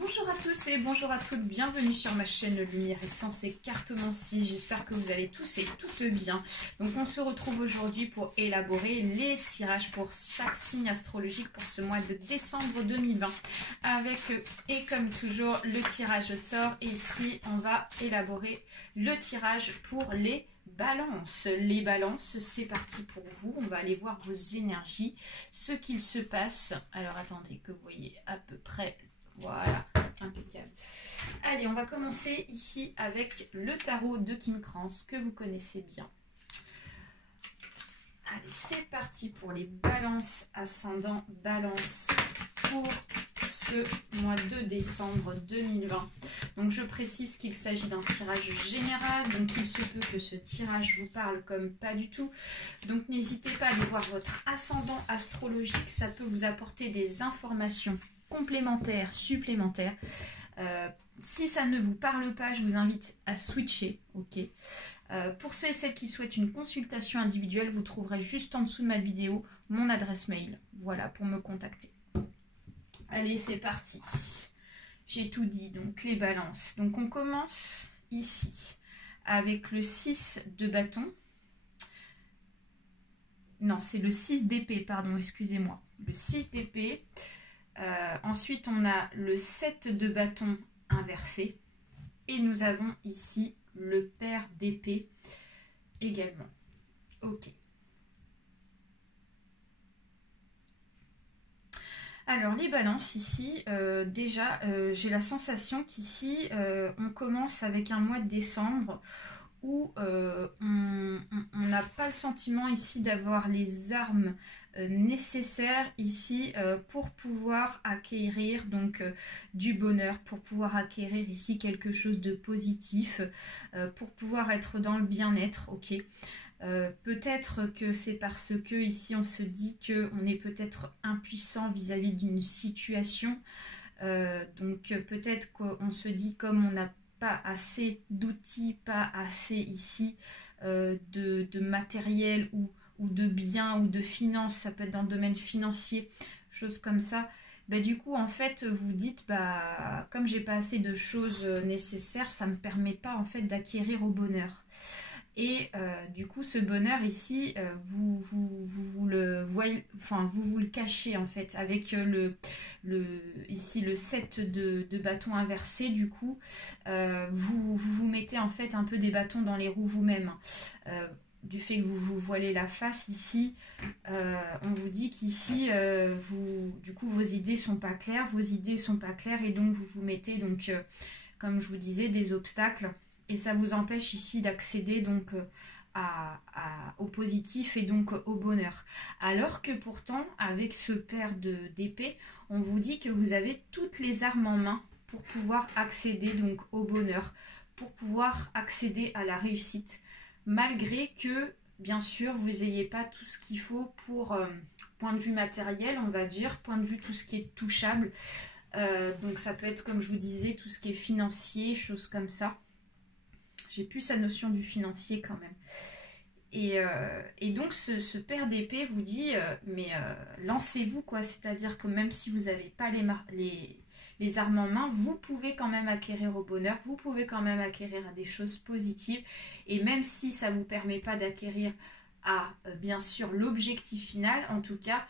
Bonjour à tous et bonjour à toutes, bienvenue sur ma chaîne Lumière Essence et Cartomancie. J'espère que vous allez tous et toutes bien. Donc on se retrouve aujourd'hui pour élaborer les tirages pour chaque signe astrologique pour ce mois de décembre 2020. Avec, et comme toujours, le tirage au sort. Et ici, on va élaborer le tirage pour les balances. Les balances, c'est parti pour vous. On va aller voir vos énergies, ce qu'il se passe. Alors attendez que vous voyez à peu près. Voilà, impeccable. Allez, on va commencer ici avec le tarot de Kim Krans, que vous connaissez bien. Allez, c'est parti pour les balances, ascendant balance pour ce mois de décembre 2020. Donc je précise qu'il s'agit d'un tirage général, donc il se peut que ce tirage vous parle comme pas du tout. Donc n'hésitez pas à aller voir votre ascendant astrologique, ça peut vous apporter des informations complémentaires, supplémentaires. Si ça ne vous parle pas, je vous invite à switcher, ok. Pour ceux et celles qui souhaitent une consultation individuelle, vous trouverez juste en dessous de ma vidéo mon adresse mail, voilà, pour me contacter. Allez, c'est parti. J'ai tout dit, donc les balances. Donc on commence ici avec le 6 de bâton. Non, c'est le 6 d'épée, pardon, excusez-moi. Le 6 d'épée. Ensuite, on a le 7 de bâton inversé. Et nous avons ici le pair d'épée également. Ok. Alors, les balances ici, déjà, j'ai la sensation qu'ici, on commence avec un mois de décembre où on n'a pas le sentiment ici d'avoir les armes nécessaires ici pour pouvoir acquérir donc du bonheur, pour pouvoir acquérir ici quelque chose de positif, pour pouvoir être dans le bien-être, ok. Peut-être que c'est parce que ici on se dit qu'on est peut-être impuissant vis-à-vis d'une situation, donc peut-être qu'on se dit comme on n'a pas assez d'outils, pas assez ici de matériel ou de biens ou de finances, ça peut être dans le domaine financier, choses comme ça. Bah, du coup en fait vous dites bah comme j'ai pas assez de choses nécessaires, ça me permet pas en fait d'acquérir au bonheur. Et du coup, ce bonheur ici, vous le voyez, enfin, vous le cachez en fait avec ici le 7 de bâton inversé. Du coup, vous mettez en fait un peu des bâtons dans les roues vous-même. Du fait que vous vous voilez la face ici, on vous dit qu'ici, du coup, vos idées sont pas claires, et donc vous vous mettez donc, comme je vous disais, des obstacles. Et ça vous empêche ici d'accéder donc au positif et donc au bonheur. Alors que pourtant, avec ce pair d'épée, on vous dit que vous avez toutes les armes en main pour pouvoir accéder donc au bonheur, pour pouvoir accéder à la réussite, malgré que, bien sûr, vous n'ayez pas tout ce qu'il faut pour, point de vue matériel, on va dire, point de vue tout ce qui est touchable. Donc ça peut être, comme je vous disais, tout ce qui est financier, choses comme ça. J'ai plus sa notion du financier quand même. Et donc ce pair d'épée vous dit lancez-vous quoi. C'est-à-dire que même si vous n'avez pas les armes en main, vous pouvez quand même acquérir au bonheur, vous pouvez quand même acquérir à des choses positives. Et même si ça ne vous permet pas d'acquérir à bien sûr l'objectif final, en tout cas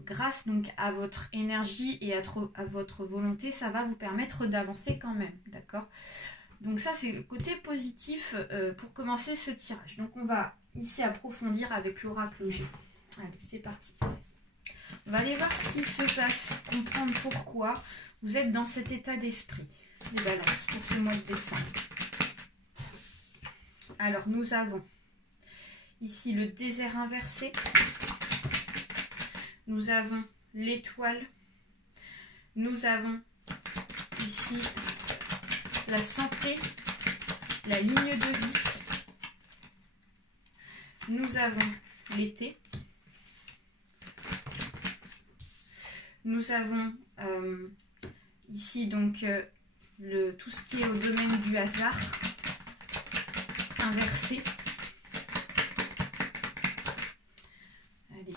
grâce donc à votre énergie et à votre volonté, ça va vous permettre d'avancer quand même, d'accord ? Donc ça, c'est le côté positif pour commencer ce tirage. Donc on va ici approfondir avec l'oracle G. Allez, c'est parti. On va aller voir ce qui se passe, comprendre pourquoi vous êtes dans cet état d'esprit. Les balances pour ce mois de décembre. Alors, nous avons ici le désert inversé. Nous avons l'étoile. Nous avons ici la santé, la ligne de vie. Nous avons l'été. Nous avons ici donc tout ce qui est au domaine du hasard inversé. Allez.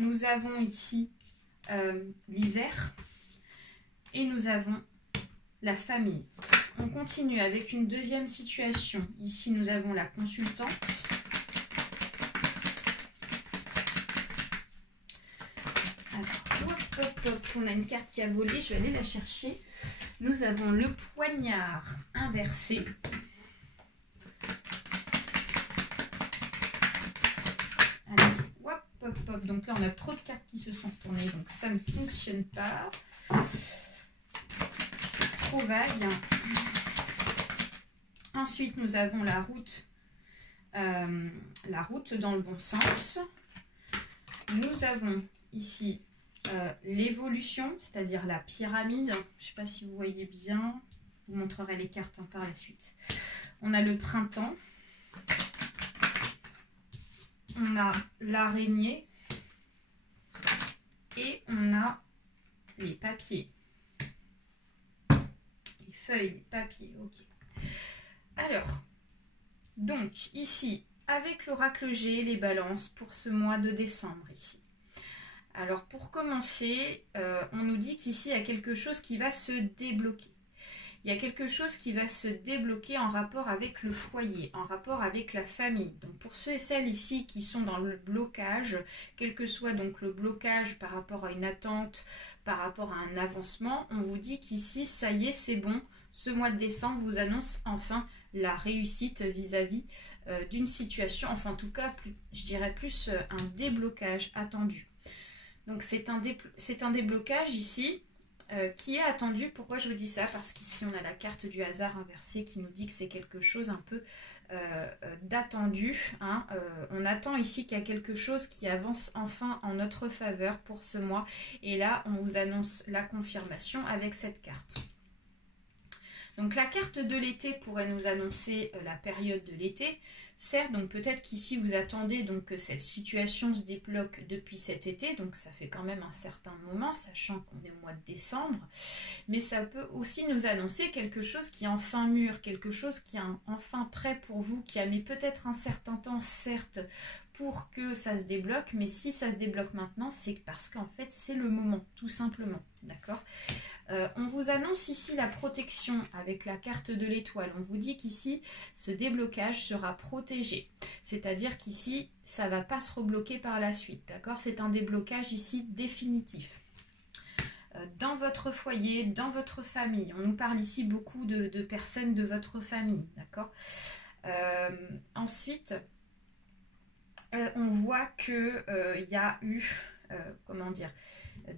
Nous avons ici l'hiver. Et nous avons la famille. On continue avec une deuxième situation. Ici, nous avons la consultante. Alors, hop, hop, hop, on a une carte qui a volé, je vais aller la chercher. Nous avons le poignard inversé. Allez, hop, hop, hop. Donc là, on a trop de cartes qui se sont tournées, donc ça ne fonctionne pas. C'est trop vague. Ensuite, nous avons la route dans le bon sens. Nous avons ici l'évolution, c'est-à-dire la pyramide. Je ne sais pas si vous voyez bien. Je vous montrerai les cartes par la suite. On a le printemps. On a l'araignée. Et on a les papiers. Les feuilles, les papiers, ok. Alors, donc ici, avec l'oracle G, les balances pour ce mois de décembre ici. Alors pour commencer, on nous dit qu'ici, il y a quelque chose qui va se débloquer. Il y a quelque chose qui va se débloquer en rapport avec le foyer, en rapport avec la famille. Donc pour ceux et celles ici qui sont dans le blocage, quel que soit donc le blocage par rapport à une attente, par rapport à un avancement, on vous dit qu'ici, ça y est, c'est bon. Ce mois de décembre vous annonce enfin la réussite vis-à-vis d'une situation, enfin en tout cas, je dirais plus un déblocage attendu. Donc c'est un déblocage ici qui est attendu. Pourquoi je vous dis ça? Parce qu'ici on a la carte du hasard inversée qui nous dit que c'est quelque chose un peu d'attendu. Hein. On attend ici qu'il y a quelque chose qui avance enfin en notre faveur pour ce mois. Et là on vous annonce la confirmation avec cette carte. Donc la carte de l'été pourrait nous annoncer la période de l'été. Certes, donc peut-être qu'ici vous attendez donc que cette situation se débloque depuis cet été, donc ça fait quand même un certain moment, sachant qu'on est au mois de décembre. Mais ça peut aussi nous annoncer quelque chose qui est enfin mûr, quelque chose qui est enfin prêt pour vous, qui a mis peut-être un certain temps, certes, pour que ça se débloque, mais si ça se débloque maintenant, c'est parce qu'en fait c'est le moment, tout simplement, d'accord? On vous annonce ici la protection avec la carte de l'étoile. On vous dit qu'ici, ce déblocage sera protégé. C'est-à-dire qu'ici, ça ne va pas se rebloquer par la suite. D'accord? C'est un déblocage ici définitif. Dans votre foyer, dans votre famille. On nous parle ici beaucoup de personnes de votre famille. D'accord? Ensuite, on voit qu'il y a eu, comment dire,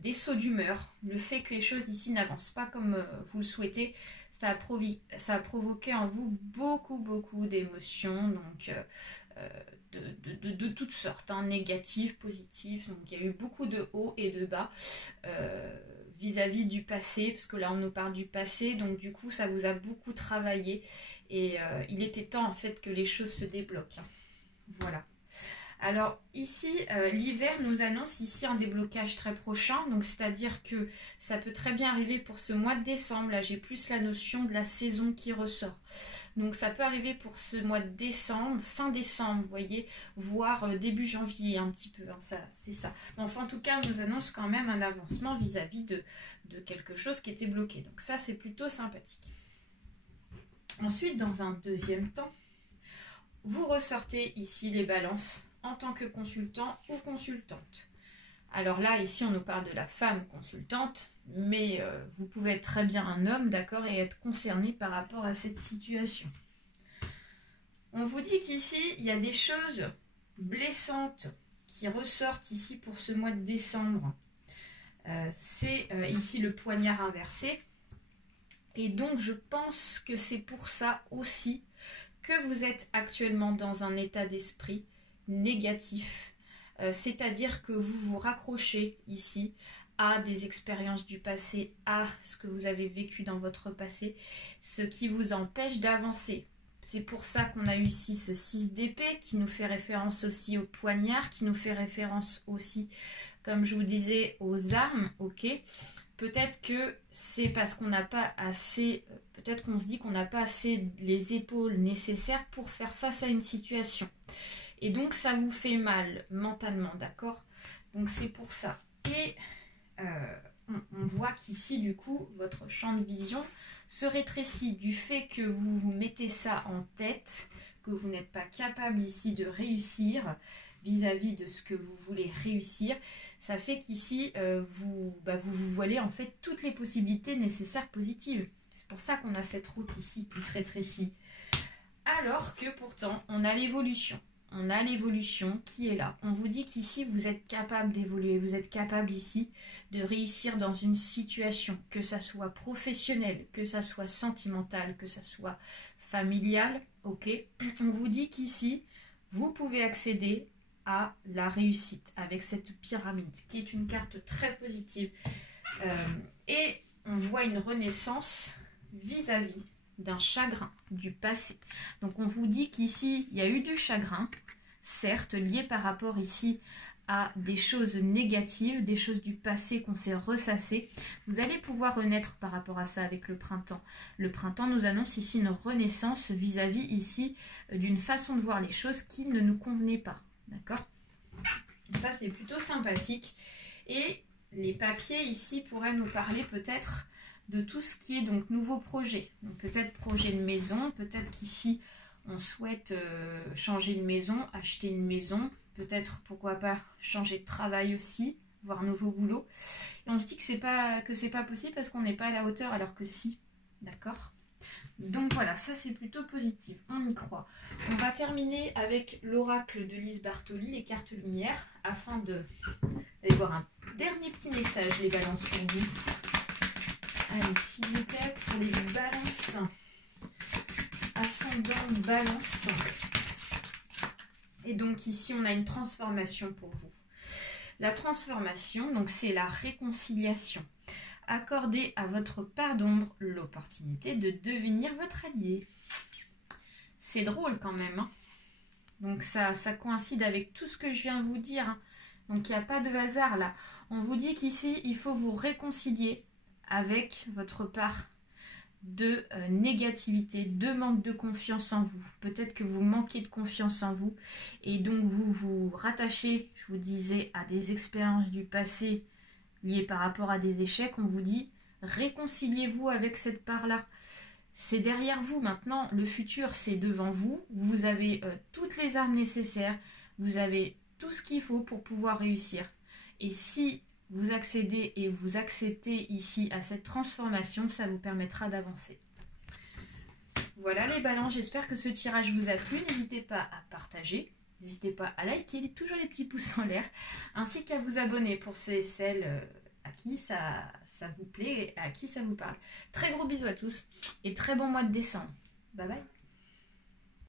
des sauts d'humeur, le fait que les choses ici n'avancent pas comme vous le souhaitez, ça a provoqué en vous beaucoup d'émotions, donc de toutes sortes, hein, négatives, positives, donc il y a eu beaucoup de hauts et de bas vis-à-vis du passé, parce que là on nous parle du passé, donc du coup ça vous a beaucoup travaillé, et il était temps en fait que les choses se débloquent, hein. Voilà. Alors ici, l'hiver nous annonce ici un déblocage très prochain, donc c'est-à-dire que ça peut très bien arriver pour ce mois de décembre. Là, j'ai plus la notion de la saison qui ressort. Donc ça peut arriver pour ce mois de décembre, fin décembre, vous voyez, voire début janvier un petit peu, hein, ça, c'est ça. Enfin, en tout cas, on nous annonce quand même un avancement vis-à-vis de quelque chose qui était bloqué. Donc ça, c'est plutôt sympathique. Ensuite, dans un deuxième temps, vous ressortez ici les balances en tant que consultant ou consultante. Alors là, ici, on nous parle de la femme consultante, mais vous pouvez être très bien un homme, d'accord, et être concerné par rapport à cette situation. On vous dit qu'ici, il y a des choses blessantes qui ressortent ici pour ce mois de décembre. C'est ici le poignard inversé. Et donc, je pense que c'est pour ça aussi que vous êtes actuellement dans un état d'esprit négatif, c'est-à-dire que vous vous raccrochez ici à des expériences du passé, à ce que vous avez vécu dans votre passé, ce qui vous empêche d'avancer. C'est pour ça qu'on a eu ici ce 6 d'épée qui nous fait référence aussi au poignard, qui nous fait référence aussi, comme je vous disais, aux armes, ok. Peut-être que c'est parce qu'on n'a pas assez, peut-être qu'on se dit qu'on n'a pas assez les épaules nécessaires pour faire face à une situation. Et donc, ça vous fait mal mentalement, d'accord? Donc, c'est pour ça. Et on voit qu'ici, du coup, votre champ de vision se rétrécit du fait que vous vous mettez ça en tête, que vous n'êtes pas capable ici de réussir vis-à-vis de ce que vous voulez réussir. Ça fait qu'ici, vous vous voilez en fait toutes les possibilités nécessaires positives. C'est pour ça qu'on a cette route ici qui se rétrécit. Alors que pourtant, on a l'évolution. On a l'évolution qui est là. On vous dit qu'ici, vous êtes capable d'évoluer. Vous êtes capable ici de réussir dans une situation, que ça soit professionnel, que ça soit sentimental, que ça soit familial. Ok. On vous dit qu'ici, vous pouvez accéder à la réussite avec cette pyramide, qui est une carte très positive. Et on voit une renaissance vis-à-vis d'un chagrin du passé. Donc on vous dit qu'ici, il y a eu du chagrin, certes, lié par rapport ici à des choses négatives, des choses du passé qu'on s'est ressassées. Vous allez pouvoir renaître par rapport à ça avec le printemps. Le printemps nous annonce ici une renaissance vis-à-vis ici d'une façon de voir les choses qui ne nous convenait pas. D'accord? Ça, c'est plutôt sympathique. Et les papiers ici pourraient nous parler peut-être de tout ce qui est donc nouveaux projets. Donc peut-être projet de maison, peut-être qu'ici on souhaite changer de maison, acheter une maison, peut-être pourquoi pas changer de travail aussi, voir un nouveau boulot. Et on se dit que c'est pas possible parce qu'on n'est pas à la hauteur, alors que si, d'accord? Donc voilà, ça c'est plutôt positif, on y croit. On va terminer avec l'oracle de Lise Bartoli, les cartes lumière, afin d'aller voir un dernier petit message, les balances pour vous. Allez, s'il vous plaît, pour les balances, ascendant balance. Et donc ici, on a une transformation pour vous. La transformation, donc c'est la réconciliation. Accordez à votre part d'ombre l'opportunité de devenir votre allié. C'est drôle quand même, hein. Donc ça coïncide avec tout ce que je viens de vous dire, hein. Donc il n'y a pas de hasard là. On vous dit qu'ici, il faut vous réconcilier avec votre part de négativité, de manque de confiance en vous. Peut-être que vous manquez de confiance en vous et donc vous vous rattachez, je vous disais, à des expériences du passé liées par rapport à des échecs. On vous dit, réconciliez-vous avec cette part-là. C'est derrière vous maintenant, le futur c'est devant vous. Vous avez toutes les armes nécessaires, vous avez tout ce qu'il faut pour pouvoir réussir. Et si vous accédez et vous acceptez ici à cette transformation, ça vous permettra d'avancer. Voilà les balances, j'espère que ce tirage vous a plu. N'hésitez pas à partager, n'hésitez pas à liker, toujours les petits pouces en l'air, ainsi qu'à vous abonner pour ceux et celles à qui ça vous plaît et à qui ça vous parle. Très gros bisous à tous et très bon mois de décembre. Bye bye.